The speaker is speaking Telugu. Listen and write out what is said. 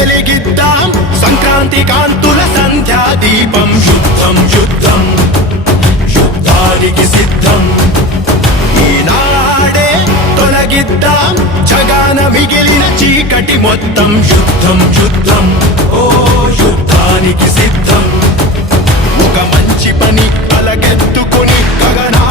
వెలిగిద్దాం సంక్రాంతి కాంతుల సంధ్యా దీపం. యుద్ధం యుద్ధం యుద్ధానికి సిద్ధం, ఈనాడే తొలగిద్దాం జగాన మిగిలిన చీకటి మొత్తం. యుద్ధం యుద్ధం ఓ యుద్ధానికి సిద్ధం, ఒక మంచి పని తలకెత్తుకుని గగనా